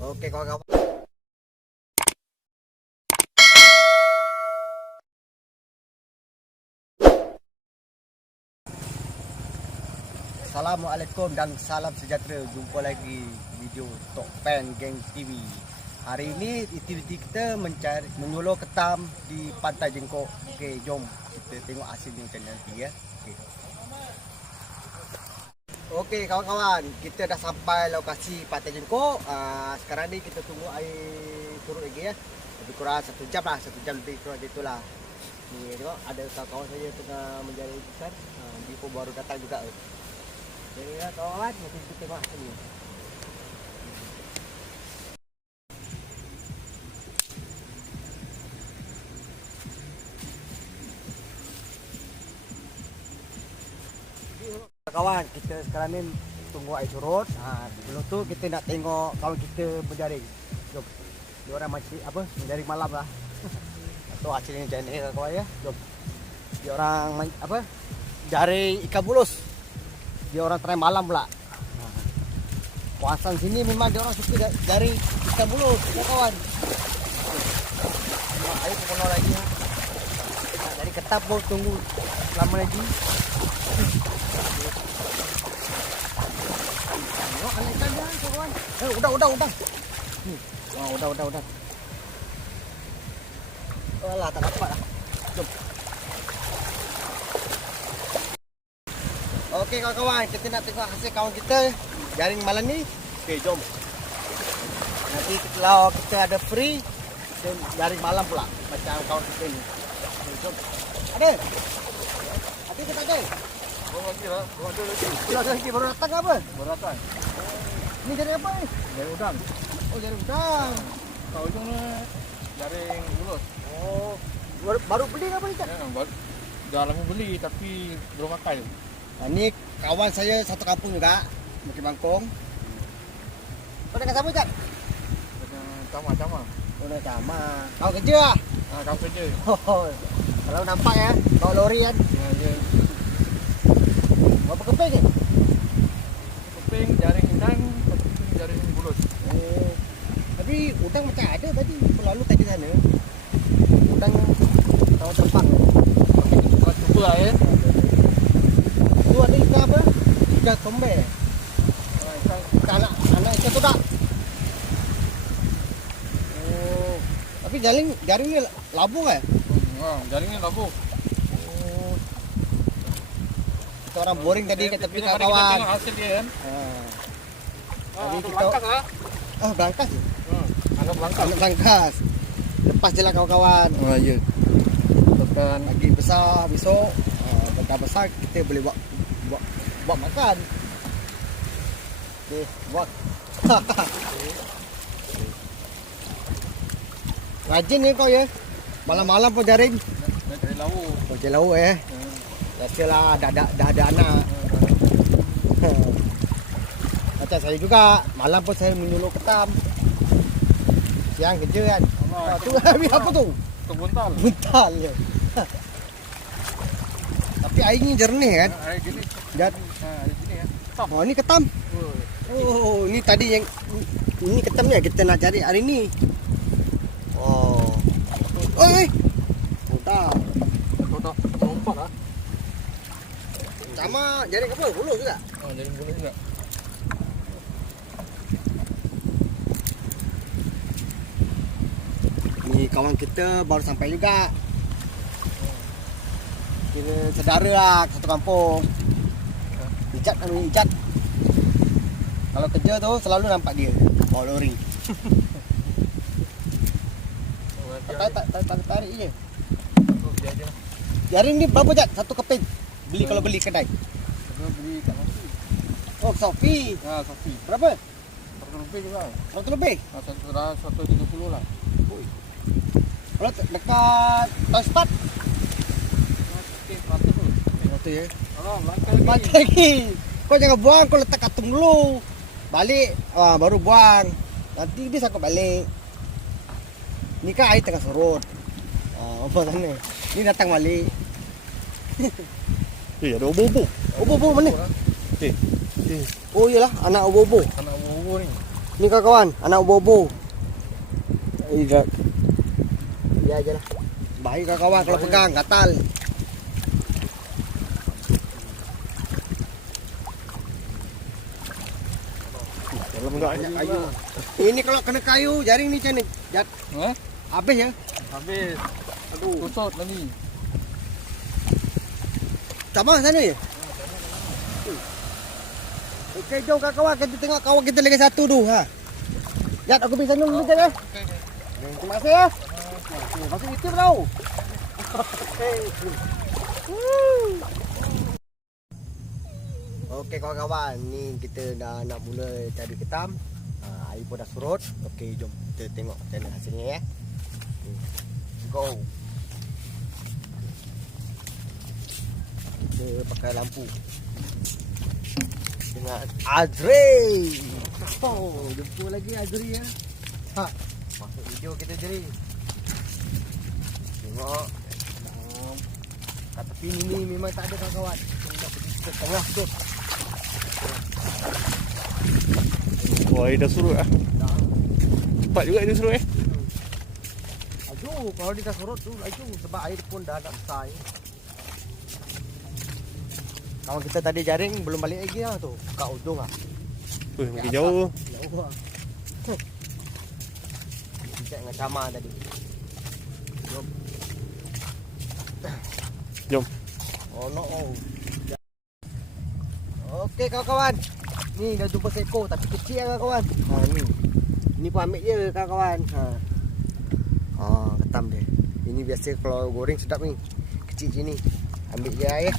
Oke kawan-kawan. Assalamualaikum dan salam sejahtera. Jumpa lagi video Tok Pen Geng TV. Hari ini aktiviti kita menyuluh ketam di Pantai Jengkok. Okey, jom kita tengok hasilnya macam mana nanti ya. Okey kawan-kawan, kita dah sampai lokasi Pantai Jengkok. Sekarang ni kita tunggu air turun lagi ya. Lebih kurang 1 jam lah, 1 jam lebih kurang gitulah. Ni tengok ada kawan-kawan saya tengah menjari ikan. Dia pun baru datang juga. Jadi ya kawan, nanti kita tengok hasilnya. Kawan, kita sekarang ni tunggu air surut. Sebelum tu kita nak tengok kawan kita berjaring. Jom. Dia orang masih menjaring malam lah. Tu hasilnya macam ni kawan ya. Jom. Dia orang jaring ikan bulus. Dia orang try malam pula. Kawasan sini memang dia orang suka jaring ikan bulus ya kawan. Air penuh lagi. Dari ketap pun tunggu lama lagi. Ikan dia kawan. Udah. Udah. Alah, tak dapat lah. Jom. Okey kawan-kawan, kita nak tengok hasil kawan kita jaring malam ni. Okey, jom. Nanti kalau kita ada free, kita jaring malam pula macam kawan kita ni. Okay, jom. Ada? Hati kita ada? Baru lagi lah, Baru datang apa? baru datang. Ni jaring apa ni? Jaring udang. Oh, jaring udang. Kat ujung ni jaring bulus. Oh, baru beli ke apa ni? Dah lama beli tapi belum pakai. Ni kawan saya satu kampung juga, Bukit Bangkong. Kau dengan siapa, Cak? Sama-sama. Oh, dah sama. Kau kerja lah? Kau kerja. Oh, kalau nampak ya, bawa lori kan? Ya. Berapa keping ni? Keping jaring udang, satu keping jaring bulus. Oh, tapi udang macam ada tadi, lalu tadi sana. Udang tahu terbang. Kau cuba lah ya. Tu ada ikan apa? Ikan sombe. Ikan anak ikan tu tak? Oh, tapi jaring ni labu ke? Jaringnya labu. Oh, kita orang boring tadi kat tepi Mari kawan. kita tengok hasil dia kan. Tadi kita Belangkas lah. berangkas. Anggap belangkas. Anak berangkas. Lepas je lah kawan-kawan. Ya. Tekan lagi besar besok. Dah besar kita boleh buat makan. Okey, buat. Rajin ni kau ya. Malam-malam pun jaring. Dari laut. Kau je lauk Biasalah dah ada anak. Macam saya juga, malam pun saya menyuluh ketam. Siang kerja kan. Tu habis apa tu? Terbuntal. Buntal je. Tapi airnya jernih kan? Air gini. Dan Air gini ya. Ketam. oh ni ketam. Oh, ni tadi yang ini ketamnya kita nak cari hari ni. Oh. Oi. Buntal. Tak melompat lah. Sama jaring apa? Bulus juga. Jaring bulus juga. Ni kawan kita baru sampai juga. Kira saudara lah satu kampung. Icat namanya Icat. Kalau kerja tu selalu nampak dia bawa lori. Tarik je. Jaring ni berapa Jat? Satu keping. Kalau beli kedai. Beli kat Sofi. Oh, Sofi. Sofi. Berapa? 100 lebih juga. 100 lebih. 130 lah. Kalau dekat Toy Spot. Okey, 100 tu. 100 ya. Langkah lagi. Baca lagi. Kau jangan buang, kau letak katung dulu. Balik, baru buang. Nanti dia sangkut balik. Ni kan air tengah surut. Apa sana? Ni datang balik. Ada obo-obo. Obo-obo mana? Oh iyalah, anak obo-obo. Anak obo ni. Ni kawan, anak bobo. Iya. Ya aja lah. Bahaya kawan kalau pegang gatal. Dalam enggak ya? Kayu. Ini kalau kena kayu jaring ni macam ni. Jat. Habis ya? Habis. Aduh. Kusut lagi. Cabang sana ya? Okey, jom kawan kita tengok kawan kita lagi satu tu ha. Jat aku pergi sana dulu je ya. Terima kasih ya. Masuk itu tau. Okey kawan-kawan, ni kita dah nak mula cari ketam. Air pun dah surut. Okey, jom kita tengok macam mana hasilnya ya. Go. Kita pakai lampu dengan Azri. Oh, jumpa lagi Azri ya. Ha, masuk video kita Azri. Tengok. Kat tepi ni memang tak ada kawan-kawan. Kita pergi ke tengah tu. Wah, air dah surut ah. Cepat juga dia surut Laju, kalau dia dah surut tu laju sebab air pun dah agak besar ya. Kawan kita tadi jaring belum balik lagi lah tu. Kat ujung lah. Makin jauh. Jauh lah. Kita dengan Cama tadi. Jom. Jom. Oh no. Okey kawan-kawan. Ni dah jumpa seekor tapi kecil lah kawan. Ha ni. Ni pun ambil je kawan-kawan. Ha. Ketam dia. Ini biasa kalau goreng sedap ni. Kecil sini. Ambil je ya.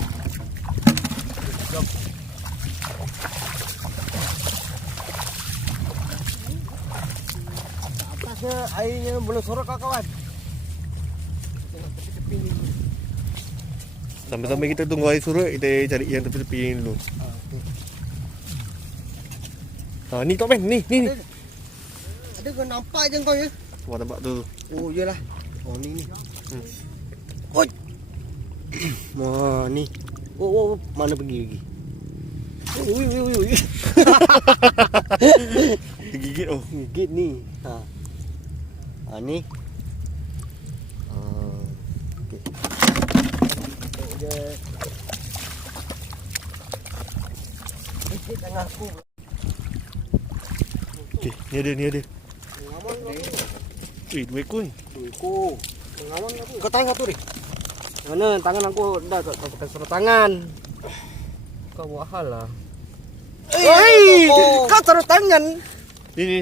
Jom. Atasnya airnya belum surut kawan-kawan. Tengok tepi-tepi ni. Sambil-sambil kita tunggu air surut, kita cari yang tepi-tepi ni dulu. Okay. Ni Tok Ben, ni. Ada kau nampak je kau ya? Wah, nampak tu. Oh, iyalah. Oh, ni. Oi. Wah, ni. Oh, mana pergi? Ui. Gigit oh. Gigit ni. Ni. Okey. Tengok je. Gigit tangan aku. Okey, ni ada. Pengaman aku. Wih, 2 ekor ni. 2 ekor. Pengaman aku. Kau tangan satu ni. Mana tangan aku dah tak pakai sarung tangan. Kau buat hal lah. Kau sarung tangan. Ni. Ni.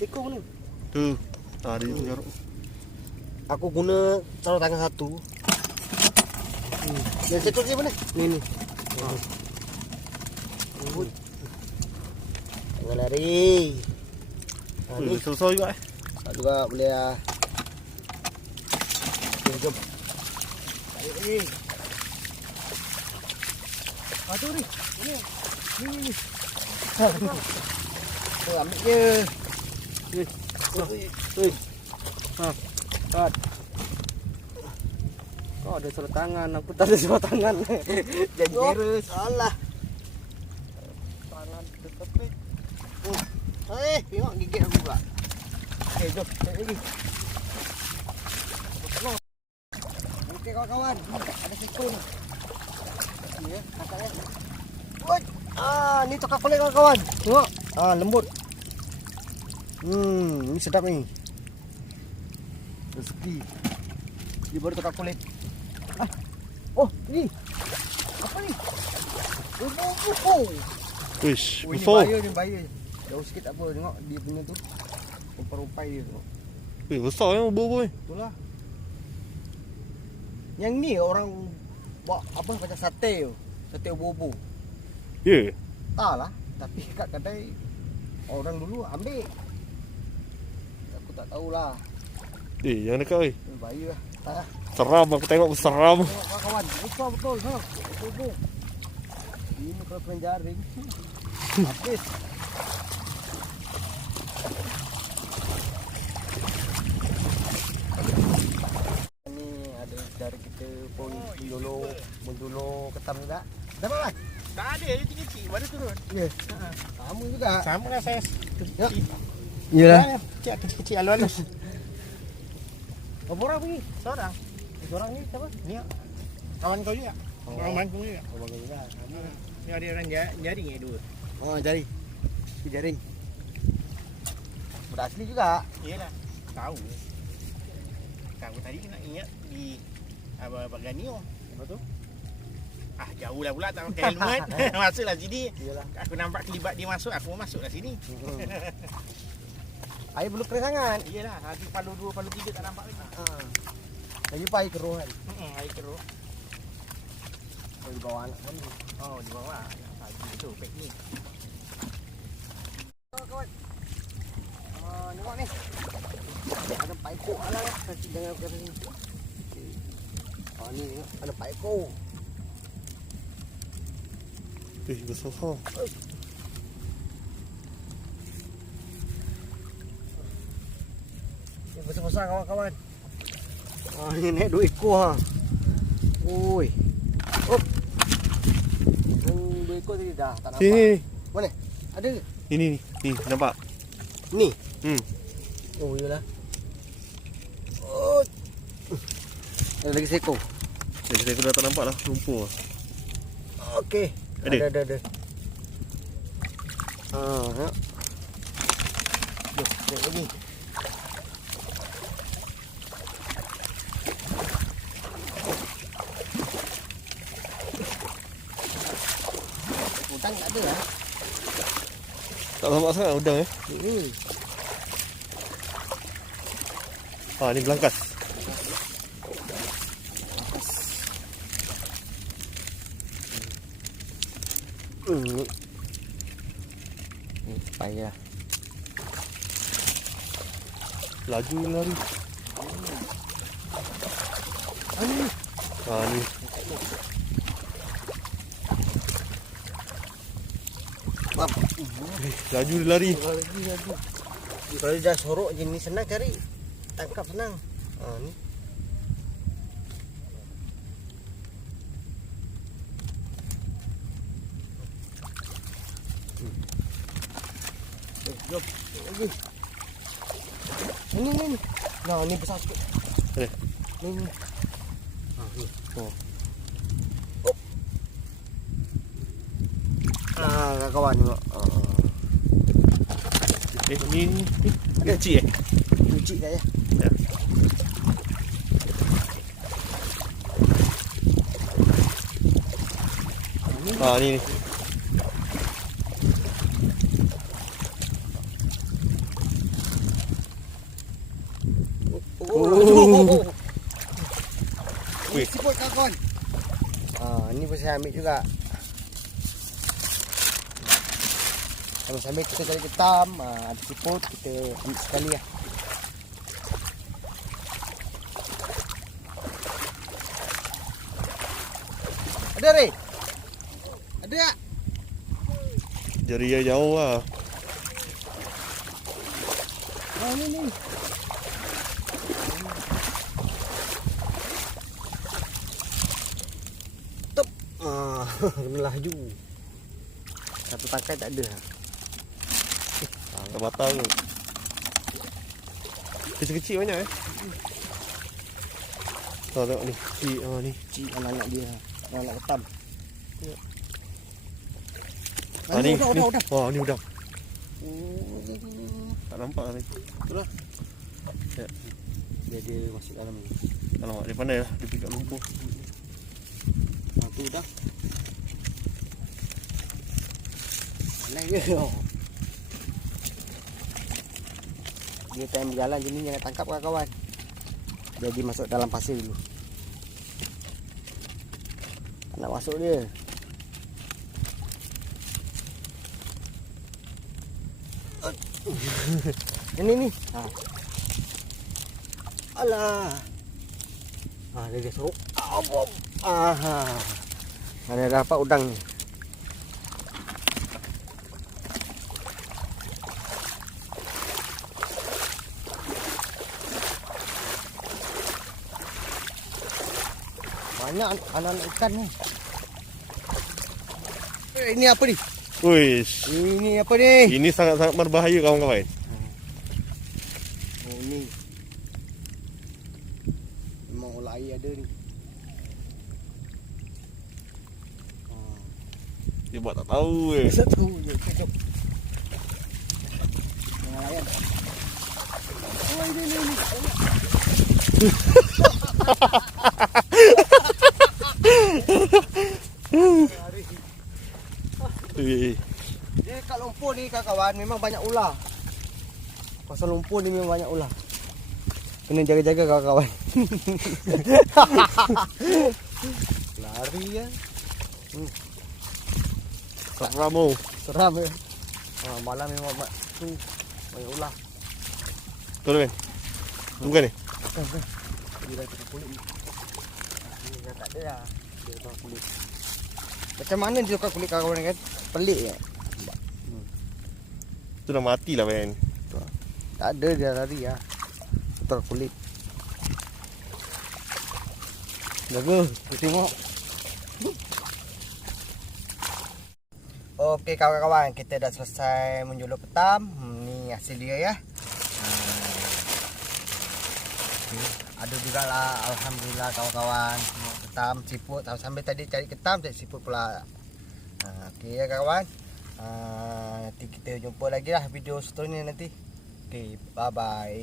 Ekor mana? Tu. Dia jorok. Aku guna sarung tangan satu. Yang sekor ni mana? Ni. Jangan lari. Ni Susah juga tak juga boleh lah. Okay, jom. Tarik lagi. Tu ni. Ni. Ambil je. Kat. Kau ada sarung tangan, aku tak ada sarung tangan. Dangerous. Alah. Tangan terkepit. Tengok gigit aku pula. Okay, jom. Tarik lagi. Okey kawan-kawan. Ada sekor ni. Ni ya, kakak ya. Oi. Ni tukar kulit kawan-kawan. Tengok. Lembut. Ni sedap ni. Rezeki. Dia baru tukar kulit. Oh, ni. Apa ni? Oh. Wish, Ini besar. bahaya. Jauh sikit tak apa. Tengok dia punya tu. Rumpai-rumpai dia tu. Wih, besar yang bobo ni. Itulah. Yang ni orang buat apa macam sate tu. Sate bobo. Ya. Tak lah. Tapi kat kedai orang dulu ambil. Aku tak tahulah. Jangan dekat weh. Bahaya lah. Tak lah. Seram aku tengok seram. Tengok kawan. Besar betul. Bobo. Ini kalau kena jaring. Habis. Ni ada dari kita pun menjulur ketam juga. Dapat kan? Tak ada, dia kecil-kecil. Baru turun. Ya. Sama juga. Sama lah saya. Ya. Kecil. Iyalah. Kecil, kecil-kecil halus-halus. Berapa orang pergi? Seorang. Seorang ni siapa? Ni kawan kau juga. Oh. Orang Bangkong juga. Oh, bagus juga. Ni ada orang jaring ni dua. Oh, jari. Jaring. Udah asli juga. Iyalah. Tahu. Tahu tadi nak ingat di Baganio. Apa tu? Jauh lah pula tak pakai helmet. Masuklah sini. Iyalah. Aku nampak kelibat dia masuk, aku masuklah sini. Air belum kering sangat. Iyalah, nanti palu 2, palu 3 tak nampak lagi. Lagi apa air keruh kan? Air keruh. Oh, di bawah anak kami. Oh, di bawah. Pagi tu, pek ni. Oh, kawan. Tengok ni. Ada paiko lah. Kasih jangan ke sini. Ni tengok. Ada paiko. besar. Ni besar-besar kawan-kawan. Ni naik 2 ekor ha. Oi. Op. 2 ekor tadi dah tak nampak. Sini. Mana? Ada ke? Ini ni. Nampak? Ni. Oh, iyalah. Oh. Ada lagi seekor. Jadi saya dah tak nampak lah. Lumpur lah. Okey. Ada? Ada. Ya. Jom, tengok lagi. Udang tak ada lah. Tak nampak sangat udang ni belangkas. Ni payah. Laju lari. Ni. Laju dia lari. Lagi. Kalau dia dah sorok je ni senang cari. Tangkap senang. Ni. Jom. Lagi. Ni. Nah, ni besar sikit. Ni. Ni. Ni. Oh. Kawan tengok. Ni kecil Cuci dah ya. Ya. Ni. Wih, siput kawan. Ni pun saya ambil juga. Kalau sambil kita cari ketam, ada siput, kita ambil sekali lah. Ada Ray? Ada tak? Jari dia jauh lah. Ni. Top. Kena laju. Satu tangkai tak ada. Tak batang tu. Kecil-kecil banyak tengok ni. Kecil ni. Cik anak-anak dia. Anak ketam. Ni. Udah. Wah, ni udang. Tak nampak lah ni. Itulah. Ya. Dia masuk dalam ni. Tak nampak. Dia pandai lah. Dia pergi kat lumpur. Tu dah. Pandai ke? Dia time berjalan je ni jangan tangkap kawan. Jadi masuk dalam pasir dulu. Nak masuk dia. Ini. Alah. Dia sorok. Ada dapat udang ni. Banyak anak-anak ikan ni. Ini apa ni? Wish. Ini apa ni? Ini sangat-sangat berbahaya kawan-kawan. Oh ni. Memang olah air ada ni. Dia buat tak tahu Satu je. Jom. Jangan layan. Oh ini. Dia kat lumpur ni kawan memang banyak ular. Pasal lumpur ni memang banyak ular. Kena jaga-jaga kawan-kawan. Lari ya. Seram. Seram ya. Malam memang tu banyak ular. Betul kan? Bukan ni? Bukan. Dia dah tukar kulit ni. Ni dah tak ada dah. Dia tukar kulit. Macam mana dia tukar kulit kawan kan? Pelik je. Tu dah mati lah Ben. Tak ada dia lari lah. Tukar kulit. Jaga. Kita tengok. Okey kawan-kawan, kita dah selesai menjulur ketam. Ni hasil dia ya. Ada juga lah, alhamdulillah kawan-kawan. Ketam, siput. Sambil tadi cari ketam, cari siput pula. Okey ya kawan. Nanti kita jumpa lagi lah video seterusnya nanti. Okey, bye bye.